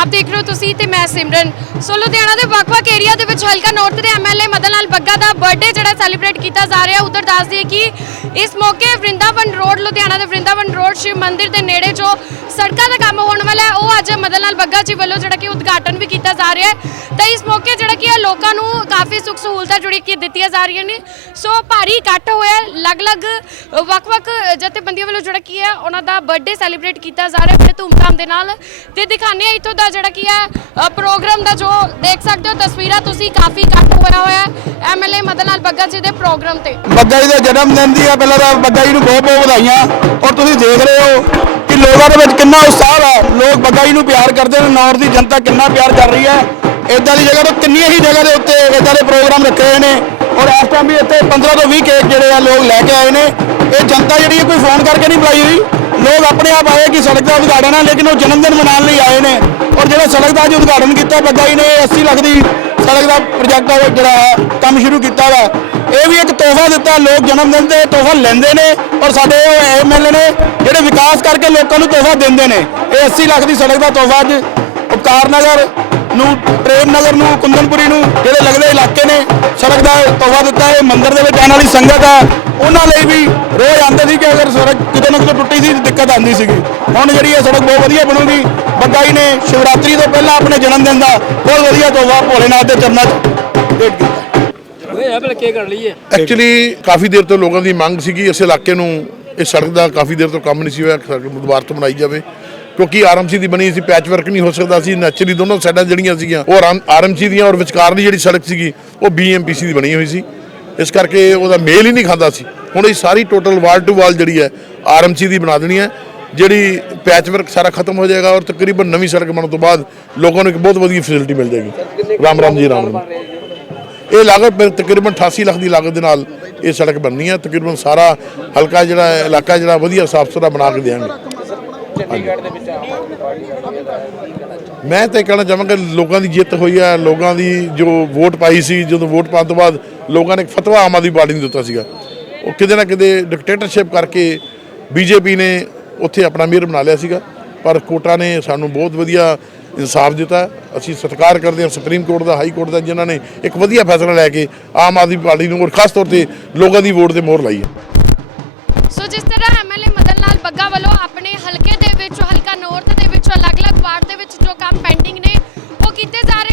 ਪੰਜਾਬ ਦੇਖ ਰਹੇ ਹੋ ਤੁਸੀਂ ਤੇ ਮੈਂ ਸਿਮਰਨ। ਸੋ ਲੁਧਿਆਣਾ ਦੇ ਵੱਖ-ਵੱਖ ਏਰੀਆ ਦੇ ਵਿੱਚ ਹਲਕਾ ਨਾਰਥ ਦੇ ਐਮਐਲਏ ਮਦਨ ਲਾਲ ਬੱਗਾ ਦਾ ਬਰਥਡੇ ਜਿਹੜਾ ਸੈਲੀਬ੍ਰੇਟ ਕੀਤਾ ਜਾ ਰਿਹਾ। ਉਧਰ ਦੱਸ ਦਈਏ ਕਿ ਇਸ ਮੌਕੇ ਵਰਿੰਦਾਵਨ ਰੋਡ ਲੁਧਿਆਣਾ ਦੇ ਵਰਿੰਦਾਵਨ ਰੋਡ ਸ਼ਿਵ ਮੰਦਿਰ ਦੇ ਨੇੜੇ ਜੋ ਸੜਕਾਂ ਦਾ ਕੰਮ ਹੋਣ ਵਾਲਾ ਹੈ, ਉਹ ਅੱਜ ਮਦਨ ਲਾਲ ਬੱਗਾ ਜੀ ਵੱਲੋਂ ਜਿਹੜਾ ਕਿ ਉਦਘਾਟਨ ਵੀ ਕੀਤਾ ਜਾ ਰਿਹਾ ਹੈ। ਤਾਂ ਇਸ ਮੌਕੇ ਜਿਹੜਾ ਕਿ ਲੋਕਾਂ ਨੂੰ ਕਾਫੀ ਸੁੱਖ ਸਹੂਲਤਾਂ ਜੁੜੀ ਕੀ ਦਿੱਤੀਆਂ ਜਾ ਰਹੀਆਂ ਨੇ। ਸੋ ਭਾਰੀ ਇਕੱਠ ਹੋਇਆ ਅਲੱਗ-ਅਲੱਗ ਵੱਖ-ਵੱਖ ਜਥੇਬੰਦੀਆਂ ਵੱਲੋਂ ਜਿਹੜਾ ਕੀ ਹੈ, ਉਹਨਾਂ ਦਾ ਬਰਥਡੇ ਸੈਲੀਬ੍ਰੇਟ ਕੀਤਾ ਜਾ ਰਿਹਾ ਬੜੇ ਧੂਮਧਾਮ ਦੇ ਨਾਲ। ਤੇ ਦਿਖਾਣੇ ਆ ਇੱਥੋਂ ਦਾ ਜਿਹੜਾ ਕੀ ਹੈ ਪ੍ਰੋਗਰਾਮ ਦਾ ਜੋ ਦੇਖ ਸਕਦੇ ਹੋ, ਤਸਵੀਰਾਂ ਤੁਸੀਂ ਕਾਫੀ ਇਕੱਠ ਹੋਇਆ ਹੋਇਆ ਹੈ ਐਮਐਲਏ ਮਦਨ ਲਾਲ ਬੱਗਾ ਜੀ ਦੇ ਪ੍ਰੋਗਰਾਮ ਤੇ। ਬੱਗਾ ਜੀ ਦੇ ਜਨਮ ਦਿਨ ਦੀ ਆ, ਪਹਿਲਾਂ ਤਾਂ ਬੱਗਾ ਜੀ ਨੂੰ ਬਹੁਤ ਬਹੁਤ ਵਧਾਈਆਂ। ਔਰ ਤੁਸੀਂ ਦੇਖ ਰਹੇ ਹੋ ਕਿ ਲੋਕਾਂ ਦੇ ਵਿੱਚ ਕਿੰਨਾ ਉਤਸ਼ਾਹ ਹੈ। ਲੋਕ ਬੱਗਾ ਜੀ ਨੂੰ ਪਿਆਰ ਕਰਦੇ ਨੇ, ਨੌਰ ਦੀ ਜਨਤਾ ਕਿੰਨਾ ਪਿਆਰ ਕਰ ਰਹੀ ਹੈ। ਇਦਾਂ ਦੀ ਜਗ੍ਹਾ ਤੋਂ ਕਿੰਨੀਆਂ ਹੀ ਜਗ੍ਹਾ ਦੇ ਉੱਤੇ ਇਦਾਂ ਦੇ ਪ੍ਰੋਗਰਾਮ ਰੱਖੇ ਹੋਏ ਨੇ। ਔਰ ਇਸ ਟਾਈਮ ਵੀ ਇੱਥੇ 15 ਤੋਂ 20 ਕੇਕ ਜਿਹੜੇ ਆ ਲੋਕ ਲੈ ਕੇ ਆਏ ਨੇ। ਇਹ ਜਨਤਾ ਜਿਹੜੀ ਹੈ, ਕੋਈ ਫੋਨ ਕਰਕੇ ਨਹੀਂ ਬੁਲਾਈ ਹੋਈ। ਲੋਕ ਆਪਣੇ ਆਪ ਆਏ ਕਿ ਸੜਕ ਦਾ ਉਦਘਾਟਨ ਹੈ ਲੇਕਿਨ ਉਹ ਜਨਮ ਦਿਨ ਮਨਾਉਣ ਲਈ ਆਏ ਨੇ। ਔਰ ਜਿਹੜਾ ਸੜਕ ਦਾ ਅੱਜ ਉਦਘਾਟਨ ਕੀਤਾ ਬੱਗਾ ਜੀ ਨੇ 80 ਲੱਖ ਦੀ ਸੜਕ ਦਾ ਪ੍ਰੋਜੈਕਟ ਜਿਹੜਾ ਹੈ, ਕੰਮ ਸ਼ੁਰੂ ਕੀਤਾ ਵਾ। ਇਹ ਵੀ ਇੱਕ ਤੋਹਫਾ ਦਿੱਤਾ ਲੋਕ ਜਨਮ ਦਿਨ ਤੇ ਤੋਹਫਾ ਲੈਂਦੇ ਨੇ ਔਰ ਸਾਡੇ ਐਮਐਲਏ ਨੇ ਜਿਹੜੇ ਵਿਕਾਸ ਕਰਕੇ ਲੋਕਾਂ ਨੂੰ ਤੋਹਫਾ ਦਿੰਦੇ ਨੇ। ਇਹ 80 ਲੱਖ ਦੀ ਸੜਕ ਦਾ ਤੋਹਫਾ ਅੱਜ ਉਪਕਾਰ ਨਗਰ ਨੂੰ ਪ੍ਰੇਮ ਨਗਰ ਨੂੰ ਕੁੰਦਨਪੁਰੀ ਨੂੰ ਜਿਹੜੇ ਲੱਗਦੇ ਇਲਾਕੇ ਨੇ ਸੜਕ ਦਾ ਤੋਹਫਾ ਦਿੱਤਾ। ਹੈ ਮੰਦਿਰ ਦੇ ਵਿੱਚ ਆਉਣ ਵਾਲੀ ਸੰਗਤ ਆ। ਉਹਨਾਂ ਲਈ ਵੀ ਰੋਜ਼ ਆਉਂਦੇ ਸੀ ਕਿ ਅਗਰ ਸੜਕ ਕਿਤੇ ਨਾ ਕਿਤੇ ਟੁੱਟੀ ਸੀ ਦਿੱਕਤ ਆਉਂਦੀ ਸੀਗੀ। ਹੁਣ ਜਿਹੜੀ ਇਹ ਸੜਕ ਬਹੁਤ ਵਧੀਆ ਬਣੂਗੀ ਬੱਗਾ ਜੀ ਨੇ ਸ਼ਿਵਰਾਤਰੀ ਤੋਂ ਪਹਿਲਾਂ ਆਪਣੇ ਜਨਮ ਦਿਨ ਦਾ ਬਹੁਤ ਵਧੀਆ ਤੋਹਫਾ ਭੋਲੇਨਾਥ ਦੇ ਚਰਨਾਂ 'ਚ ਭੇਟ ਕੀਤਾ। ਇਹ ਐਕਚੁਅਲੀ ਕਾਫੀ ਦੇਰ ਤੋਂ ਲੋਕਾਂ ਦੀ ਮੰਗ ਸੀਗੀ ਇਸ ਇਲਾਕੇ ਨੂੰ ਇਸ ਸੜਕ ਦਾ ਕਾਫੀ ਦੇਰ ਤੋਂ ਕੰਮ ਨਹੀਂ ਸੀ ਹੋਇਆ ਸੜਕ ਦੁਬਾਰਾ ਤੋਂ ਬਣਾਈ ਜਾਵੇ। ਕਿਉਂਕਿ ਆਰਐਮਸੀ ਦੀ ਬਣੀ ਸੀ ਪੈਚ ਵਰਕ ਨਹੀਂ ਹੋ ਸਕਦਾ ਸੀ ਨੈਚੁਰਲੀ ਦੋਨੋਂ ਸਾਈਡਾਂ ਜਿਹੜੀਆਂ ਸੀਗੀਆਂ ਉਹ ਆਰਐਮਸੀ ਦੀਆਂ ਔਰ ਵਿਚਕਾਰਲੀ ਜਿਹੜੀ ਸੜਕ ਸੀਗੀ ਉਹ ਬੀਐਮਪੀਸੀ ਦੀ ਬਣੀ ਹੋਈ ਸੀ। ਇਸ ਕਰਕੇ ਉਹਦਾ ਮੇਲ ਹੀ ਨਹੀਂ ਖਾਂਦਾ ਸੀ। ਹੁਣ ਇਹ ਸਾਰੀ ਟੋਟਲ ਵਾਲ ਟੂ ਵਾਲ ਜਿਹੜੀ ਹੈ ਆਰਐਮਸੀ ਦੀ ਬਣਾ ਦੇਣੀ ਹੈ। ਜਿਹੜੀ ਪੈਚ ਵਰਕ ਸਾਰਾ ਖਤਮ ਹੋ ਜਾਏਗਾ ਔਰ ਤਕਰੀਬਨ ਨਵੀਂ ਸੜਕ ਬਣਨ ਤੋਂ ਬਾਅਦ ਲੋਕਾਂ ਨੂੰ ਇੱਕ ਬਹੁਤ ਵਧੀਆ ਫੈਸਿਲਿਟੀ ਮਿਲ ਜਾਏਗੀ। ਰਾਮ ਰਾਮ ਜੀ ਰਾਮ ਰਾਮ ਇਹ ਲਾਗਤ ਤਕਰੀਬਨ 88 ਲੱਖ ਦੀ ਲਾਗਤ ਦੇ ਨਾਲ ਇਹ ਸੜਕ ਬਣਨੀ ਹੈ। ਤਕਰੀਬਨ ਸਾਰਾ ਹਲਕਾ ਜਿਹੜਾ ਇਲਾਕਾ ਜਿਹੜਾ ਵਧੀਆ ਸਾਫ਼ ਸੁਥਰਾ ਬਣਾ ਕੇ ਦੇਵਾਂਗੇ। ਮੈਂ ਤਾਂ ਕਹਿਣਾ ਚਾਹਾਂਗਾ ਲੋਕਾਂ ਦੀ ਜਿੱਤ ਹੋਈ ਹੈ। ਲੋਕਾਂ ਦੀ ਜੋ ਵੋਟ ਪਾਈ ਸੀ ਜਦੋਂ ਵੋਟ ਪਾਉਣ ਤੋਂ ਬਾਅਦ ਲੋਕਾਂ ਨੇ ਇੱਕ ਫਤਵਾ ਆਮ ਆਦਮੀ ਪਾਰਟੀ ਨੂੰ ਦਿੱਤਾ ਸੀਗਾ। ਉਹ ਕਿਤੇ ਨਾ ਕਿਤੇ ਡਿਕਟੇਟਰਸ਼ਿਪ ਕਰਕੇ ਬੀਜੇਪੀ ਨੇ ਉੱਥੇ ਆਪਣਾ ਮੇਅਰ ਬਣਾ ਲਿਆ ਸੀਗਾ। ਪਰ ਕੋਟਾ ਨੇ ਸਾਨੂੰ ਬਹੁਤ ਵਧੀਆ ਇਨਸਾਫ ਦਿੱਤਾ। ਅਸੀਂ ਸਤਿਕਾਰ ਕਰਦੇ ਹਾਂ ਸੁਪਰੀਮ ਕੋਰਟ ਦਾ, ਹਾਈ ਕੋਰਟ ਦਾ, ਜਿਨ੍ਹਾਂ ਨੇ ਇੱਕ ਵਧੀਆ ਫੈਸਲਾ ਲੈ ਕੇ ਆਮ ਆਦਮੀ ਪਾਰਟੀ ਨੂੰ ਔਰ ਖਾਸ ਤੌਰ ਤੇ ਲੋਕਾਂ ਦੀ ਵੋਟ ਤੇ ਮੋਹਰ ਲਾਈ ਹੈ। ਸੋ ਜਿਸ ਤਰ੍ਹਾਂ ਐਮਐਲਏ ਮਦਨ ਲਾਲ ਬੱਗਾ ਵੱਲੋਂ ਆਪਣੇ ਹਲਕੇ ਦੇ ਵਿੱਚ, ਹਲਕਾ ਨਾਰਥ ਦੇ ਵਿੱਚ, ਅਲੱਗ-ਅਲੱਗ ਵਾਰਡ ਦੇ ਵਿੱਚ ਜੋ ਕੰਮ ਪੈਂਡਿੰਗ ਨੇ, ਉਹ ਕੀਤੇ ਜਾ ਰਹੇ